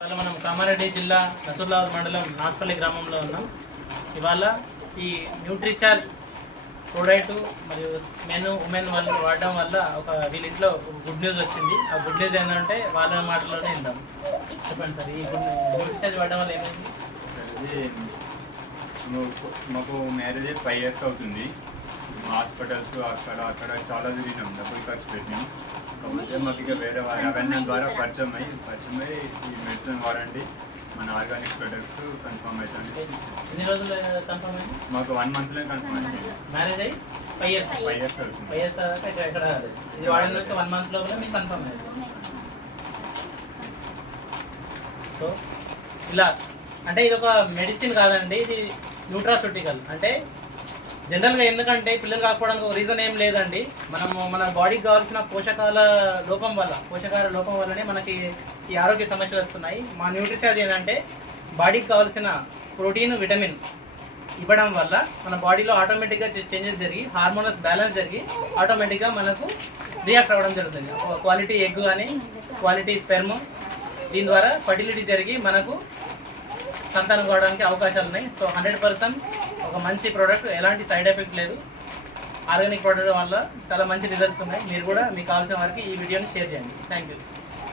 ఇవాళ మనం కామారెడ్డి జిల్లా నసూర్లాబాద్ మండలం నాస్పల్లి గ్రామంలో ఉన్నాం. ఇవాళ ఈ న్యూట్రిచార్జ్ ప్రోడక్ట్ మరియు మెన్ ఉమెన్ వాళ్ళు వాడడం వల్ల వీళ్ళ ఇంట్లో గుడ్ న్యూస్ వచ్చింది. ఆ గుడ్ న్యూస్ ఏంటంటే వాళ్ళ మాటల్లోనే విందాం. చెప్పండి సార్, ఈ న్యూట్రిచార్జ్ వాడడం వల్ల ఏమైంది? మాకు మ్యారేజ్ 5 years అవుతుంది. హాస్పిటల్స్ అక్కడ చాలా తిరిగినాం, డబ్బులు ఖర్చు పెట్టినాం. కాకపోతే మాకు ఇక వేరే అవన్నీ ద్వారా పరిచయం అయ్యి ఈ మెడిసిన్ వాడండి, మన ఆర్గానిక్ ప్రొడక్ట్స్ కన్ఫర్మ్ అవుతుంది. ఎన్ని రోజులు కన్ఫర్మ్ అయింది? మాకు 1 monthలో కన్ఫర్మ్ అయింది. మ్యారేజ్ అయ్యి 5 years అవుతుంది. 5 years తర్వాత ఎక్కడ రాలేదు. ఇది వాడిన నుంచి 1 month లోపల మీకు కన్ఫర్మ్ అయింది. సో ఇలా అంటే ఇది ఒక మెడిసిన్ కాదండి, ఇది న్యూట్రాసూటికల్. అంటే జనరల్గా ఎందుకంటే పిల్లలు కాకపోవడానికి ఒక రీజన్ ఏం లేదండి. మన బాడీకి కావాల్సిన పోషకాల లోపం వల్లనే మనకి ఈ ఆరోగ్య సమస్యలు వస్తున్నాయి. మా న్యూట్రిచార్జ్ ఏంటంటే బాడీకి కావాల్సిన ప్రోటీన్, విటమిన్ ఇవ్వడం వల్ల మన బాడీలో ఆటోమేటిక్గా చేంజెస్ జరిగి హార్మోనల్స్ బ్యాలెన్స్ జరిగి ఆటోమేటిక్గా మనకు రియాక్ట్ అవ్వడం జరుగుతుంది. క్వాలిటీ ఎగ్ కానీ క్వాలిటీ స్పెర్మ్, దీని ద్వారా ఫర్టిలిటీ జరిగి మనకు సంతానం కావడానికి అవకాశాలు ఉన్నాయి. సో 100% ఒక మంచి ప్రోడక్ట్, ఎలాంటి సైడ్ ఎఫెక్ట్ లేదు. ఆర్గానిక్ ప్రోడక్ట్ వల్ల చాలా మంచి రిజల్ట్స్ ఉన్నాయి. మీరు కూడా మీకు కావాల్సిన వారికి ఈ వీడియోని షేర్ చేయండి. Thank you.